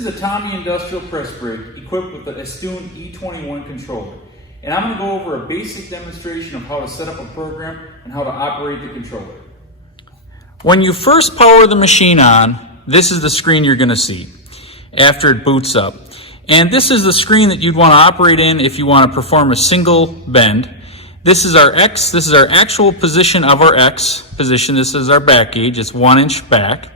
is a Tommy Industrial press brake equipped with the Astune E21 controller. And I'm going to go over a basic demonstration of how to set up a program and how to operate the controller. When you first power the machine on, this is the screen you're going to see after it boots up. And this is the screen that you'd want to operate in if you want to perform a single bend. This is our X, this is our actual position of our X position. This is our back gauge, it's 1 inch back.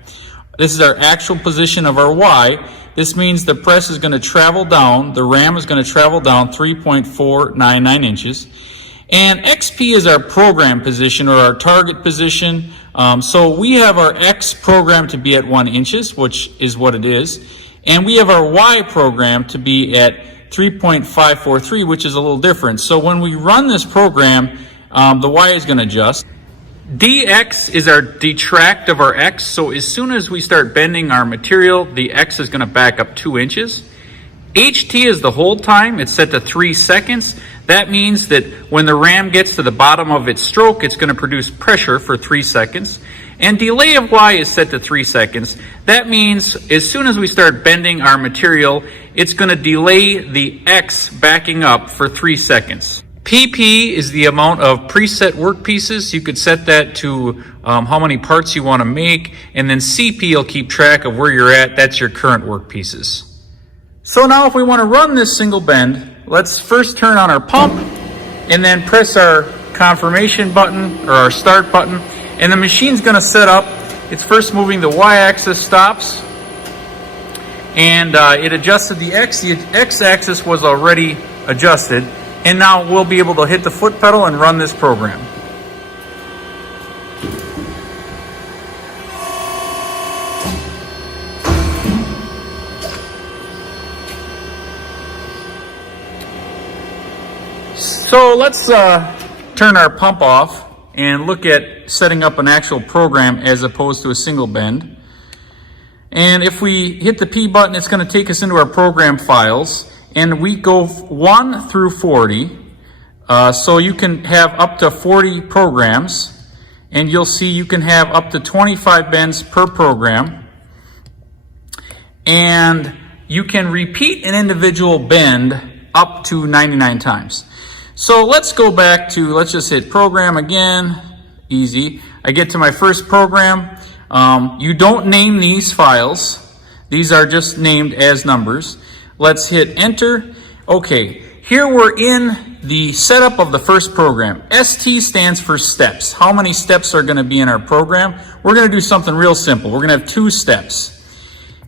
This is our actual position of our Y. This means the press is going to travel down, the ram is going to travel down 3.499 inches. And XP is our program position or our target position. So we have our X program to be at 1 inches, which is what it is. And we have our Y program to be at 3.543, which is a little different. So when we run this program, the Y is going to adjust. DX is our detract of our X, so as soon as we start bending our material, the X is going to back up 2 inches. HT is the hold time, it's set to 3 seconds. That means that when the ram gets to the bottom of its stroke, it's going to produce pressure for 3 seconds. And delay of Y is set to 3 seconds. That means as soon as we start bending our material, it's going to delay the X backing up for 3 seconds. PP is the amount of preset workpieces. You could set that to how many parts you want to make, and then CP will keep track of where you're at. That's your current workpieces. So now if we want to run this single bend, let's first turn on our pump and then press our confirmation button or our start button, and the machine's going to set up. It's first moving the Y-axis stops, and it adjusted the X. The X-axis was already adjusted. And now we'll be able to hit the foot pedal and run this program. So let's turn our pump off and look at setting up an actual program as opposed to a single bend. And if we hit the P button, it's going to take us into our program files. And we go 1 through 40, so you can have up to 40 programs, and you'll see you can have up to 25 bends per program, and you can repeat an individual bend up to 99 times. So let's go back to, let's just hit program again, easy. I get to my first program. You don't name these files. These are just named as numbers. Let's hit enter. Okay, here we're in the setup of the first program. ST stands for steps. How many steps are going to be in our program? We're going to do something real simple. We're going to have 2 steps.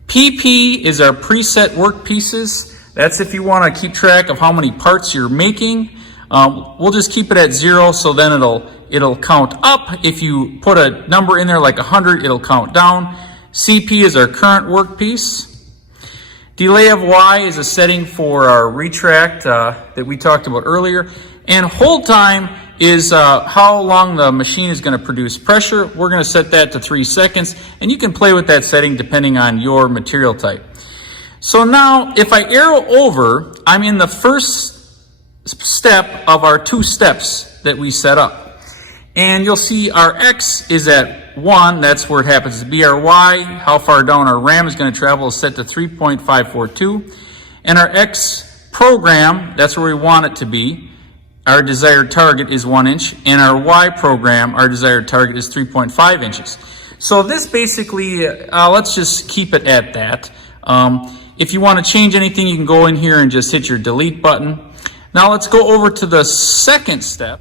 PP is our preset workpieces. That's if you want to keep track of how many parts you're making. We'll just keep it at 0, so then it'll count up. If you put a number in there like 100, it'll count down. CP is our current workpiece. Delay of Y is a setting for our retract that we talked about earlier. And hold time is how long the machine is going to produce pressure. We're going to set that to 3 seconds. And you can play with that setting depending on your material type. So now if I arrow over, I'm in the first step of our 2 steps that we set up. And you'll see our X is at 1, that's where it happens to be. Our Y, how far down our ram is going to travel, is set to 3.542. And our X program, that's where we want it to be. Our desired target is 1 inch. And our Y program, our desired target is 3.5 inches. So this basically, let's just keep it at that. If you want to change anything, you can go in here and just hit your delete button. Now let's go over to the second step.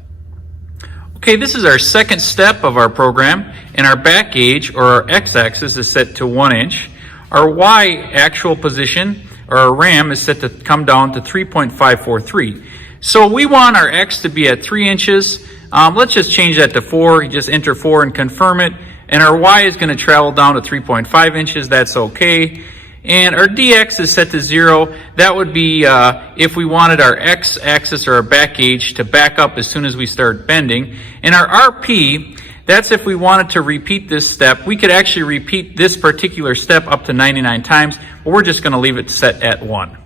Okay, this is our second step of our program, and our back gauge, or our X-axis, is set to 1 inch. Our Y actual position, or our ram, is set to come down to 3.543. So we want our X to be at 3 inches. Let's just change that to 4. You just enter 4 and confirm it. And our Y is going to travel down to 3.5 inches. That's okay. And our DX is set to 0. That would be if we wanted our X-axis or our back gauge to back up as soon as we start bending. And our RP, that's if we wanted to repeat this step. We could actually repeat this particular step up to 99 times, but we're just going to leave it set at 1.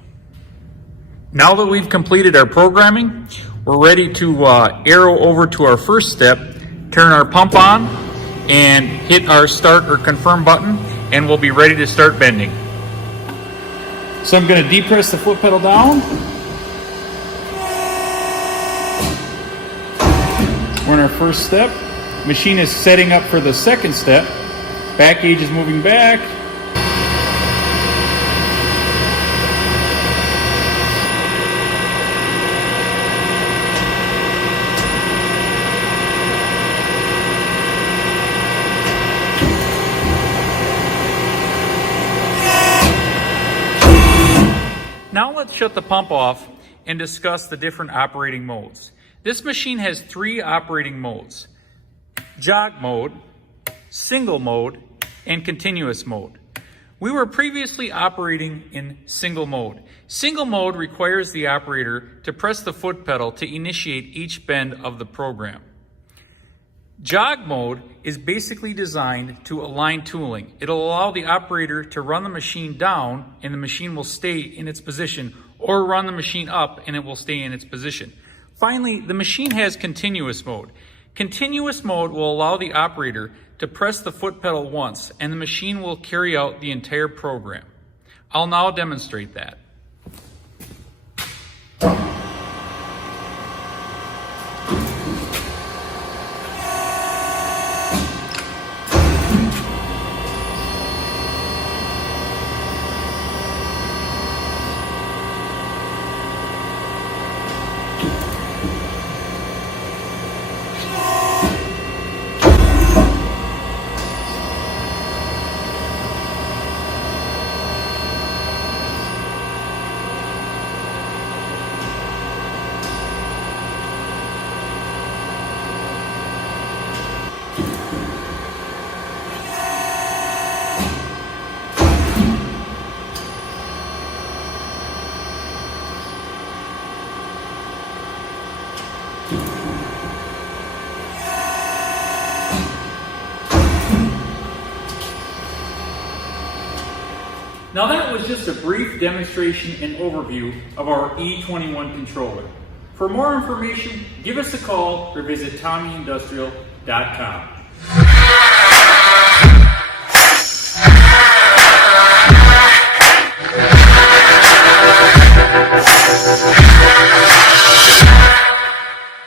Now that we've completed our programming, we're ready to arrow over to our first step, turn our pump on, and hit our start or confirm button, and we'll be ready to start bending. So I'm going to depress the foot pedal down. We're in our first step. Machine is setting up for the second step. Back gauge is moving back. Now let's shut the pump off and discuss the different operating modes. This machine has 3 operating modes: jog mode, single mode, and continuous mode. We were previously operating in single mode. Single mode requires the operator to press the foot pedal to initiate each bend of the program. Jog mode is basically designed to align tooling. It'll allow the operator to run the machine down and the machine will stay in its position, or run the machine up and it will stay in its position. Finally, the machine has continuous mode. Continuous mode will allow the operator to press the foot pedal once and the machine will carry out the entire program. I'll now demonstrate that. Now that was just a brief demonstration and overview of our E21 controller. For more information, give us a call or visit TommyIndustrial.com.